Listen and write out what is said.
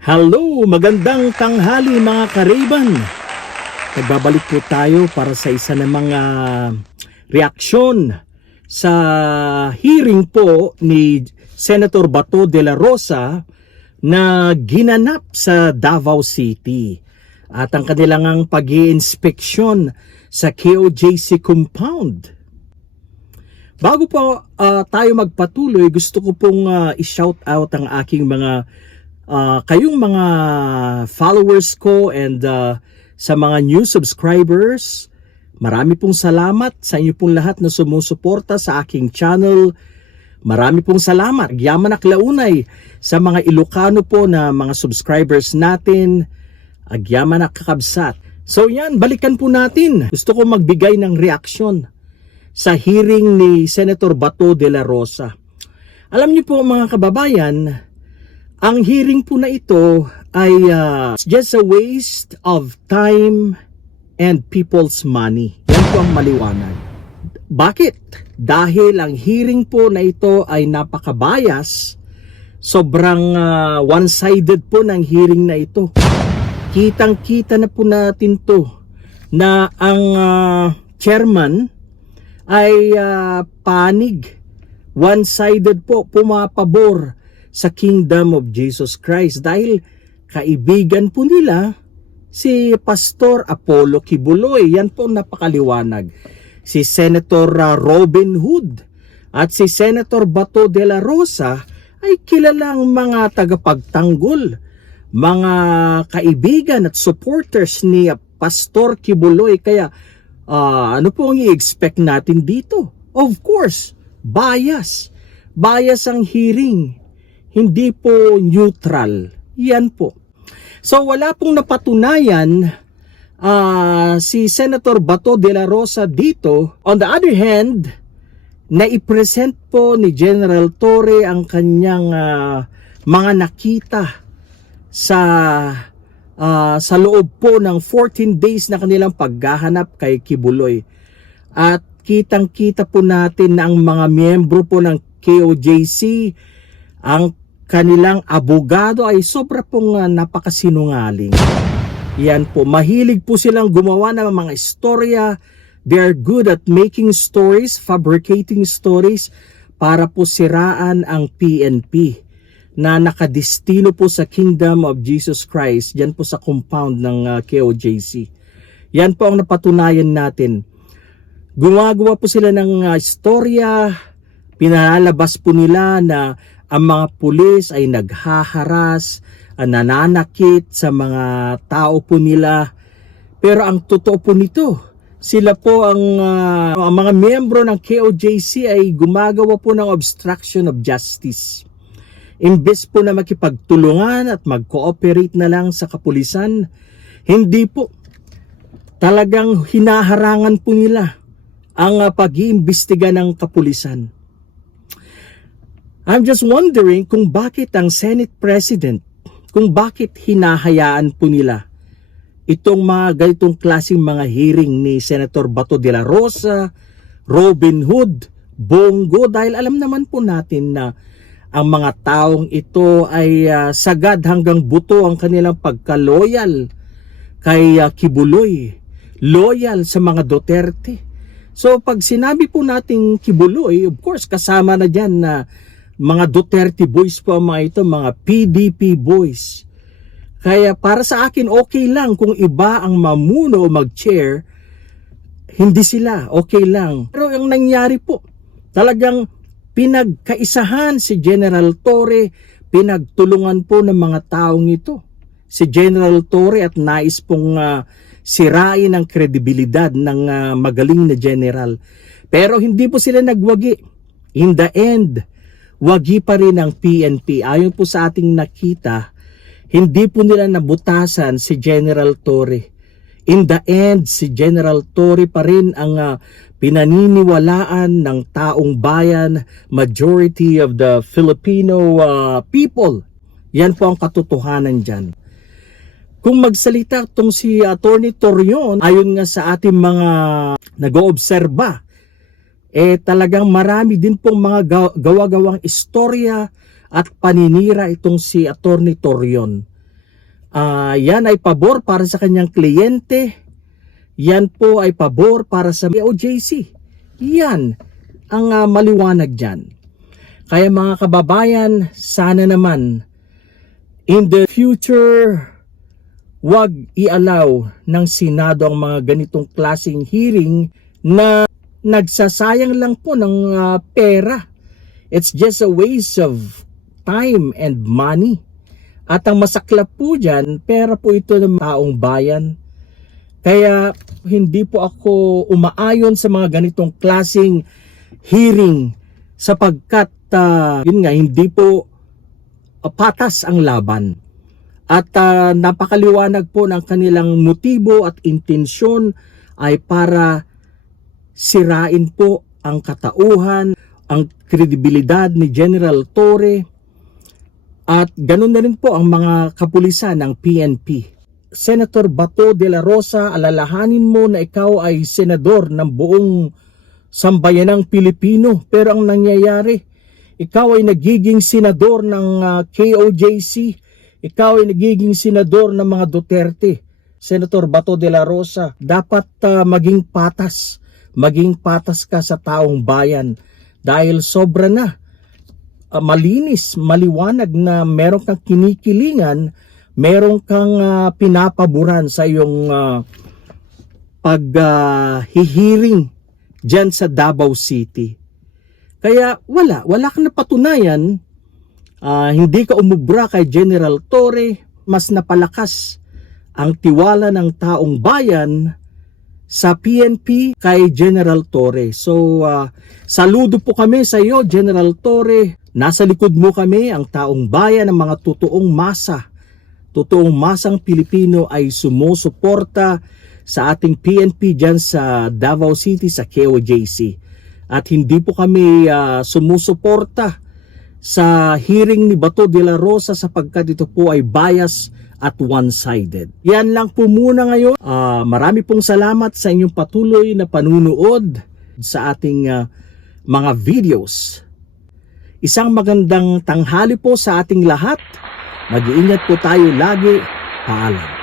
Hello, magandang tanghali mga Kariban. Nagbabalik po tayo para sa isa namang reaksyon sa hearing po ni Senator Bato de la Rosa na ginanap sa Davao City at ang kanilang pag-i-inspeksyon sa KOJC compound. Bago po tayo magpatuloy, gusto ko pong i-shout out ang aking mga kayong mga followers ko and sa mga new subscribers. Marami pong salamat sa inyo pong lahat na sumusuporta sa aking channel. Marami pong salamat. Yaman Aklaunay sa mga Ilocano po na mga subscribers natin. Agyaman Kakabsat. So yan, balikan po natin. Gusto ko magbigay ng reaksyon sa hearing ni Senator Bato de la Rosa. Alam niyo po mga kababayan, ang hearing po na ito ay just a waste of time and people's money. Yan po ang maliwanag. Bakit? Dahil ang hearing po na ito ay napaka-bias, sobrang one-sided po ng hearing na ito. Kitang-kita na po natin to na ang chairman ay panig, one-sided po, pumapabor sa Kingdom of Jesus Christ dahil kaibigan po nila si Pastor Apollo Kibuloy. Yan po napakaliwanag. Si Senator Robin Hood at si Senator Bato de la Rosa ay kilalang mga tagapagtanggol, mga kaibigan at supporters ni Pastor Kibuloy. Kaya ano po ang i-expect natin dito? Of course, bias. Bias ang hearing. Hindi po neutral. Yan po. So wala pong napatunayan si Senator Bato de la Rosa dito. On the other hand, naipresent po ni General Torre ang kanyang mga nakita sa loob po ng 14 days na kanilang paghahanap kay Kibuloy. At kitang-kita po natin na ang mga miyembro po ng KOJC, ang kanilang abogado ay sobra pong napakasinungaling. Yan po, mahilig po silang gumawa ng mga istorya. They are good at making stories, fabricating stories para po siraan ang PNP na nakadestino po sa Kingdom of Jesus Christ, yan po sa compound ng KOJC. Yan po ang napatunayan natin. Gumagawa po sila ng istorya, pinalalabas po nila na ang mga pulis ay naghaharas, nananakit sa mga tao po nila. Pero ang totoo po nito, sila po ang mga miyembro ng KOJC ay gumagawa po ng obstruction of justice. Imbes po na makipagtulungan at mag-cooperate na lang sa kapulisan, hindi po. Talagang hinaharangan po nila ang pag-iimbestiga ng kapulisan. I'm just wondering kung bakit ang Senate President, kung bakit hinahayaan po nila itong mga ganitong klaseng mga hearing ni Senator Bato de la Rosa, Robin Hood, Bongo, dahil alam naman po natin na ang mga taong ito ay sagad hanggang buto ang kanilang pagka-loyal kay Kibuloy, loyal sa mga Duterte. So pag sinabi po nating Kibuloy, of course kasama na dyan na mga Duterte boys po ang mga ito, mga PDP boys. Kaya para sa akin okay lang kung iba ang mamuno o mag-chair, hindi sila, okay lang. Pero ang nangyari po, talagang pinagkaisahan si General Torre, pinagtulungan po ng mga taong ito. Si General Torre at nais pong sirain ang kredibilidad ng magaling na general. Pero hindi po sila nagwagi. In the end, wagi pa rin ang PNP. Ayon po sa ating nakita, hindi po nila nabutasan si General Torre. In the end, si General Torre pa rin ang pinaniniwalaan ng taong bayan, majority of the Filipino people. Yan po ang katotohanan dyan. Kung magsalita itong si Attorney Torion, ayon nga sa ating mga nag-oobserba, talagang marami din pong mga gawa-gawang istorya at paninira itong si Attorney Torion. Yan ay pabor para sa kanyang kliyente. Yan po ay pabor para sa KOJC. Yan ang maliwanag dyan. Kaya mga kababayan, sana naman in the future, wag i-allow ng Senado ang mga ganitong klaseng hearing na nagsasayang lang po ng pera. It's just a waste of time and money. At ang masaklap po dyan, pera po ito ng taong bayan. Kaya hindi po ako umaayon sa mga ganitong klaseng hearing sapagkat yun nga, hindi po patas ang laban. At napakaliwanag po ng kanilang motibo at intensyon ay para sirain po ang katauhan, ang kredibilidad ni General Torre, at ganun na rin po ang mga kapulisan ng PNP. Senator Bato de la Rosa, alalahanin mo na ikaw ay senador ng buong sambayanang Pilipino. Pero ang nangyayari, ikaw ay nagiging senador ng KOJC. Ikaw ay nagiging senador ng mga Duterte. Senator Bato de la Rosa, dapat maging patas. Maging patas ka sa taong bayan. Dahil sobra na. Malinis, maliwanag na meron kang kinikilingan, meron kang pinapaboran sa iyong paghihiring dyan sa Davao City. Kaya wala kang napatunayan. Hindi ka umubra kay General Torre, mas napalakas ang tiwala ng taong bayan sa PNP kay General Torre. So, saludo po kami sa iyo, General Torre. Nasa likod mo kami, ang taong bayan ng mga totoong masa. Totoong masang Pilipino ay sumusuporta sa ating PNP dyan sa Davao City, sa KOJC. At hindi po kami sumusuporta sa hearing ni Bato de la Rosa sapagkat ito po ay bias at one-sided. Yan lang po muna ngayon. Marami pong salamat sa inyong patuloy na panunood sa ating mga videos. Isang magandang tanghali po sa ating lahat. Mag-iingat po tayo lagi. Paalam.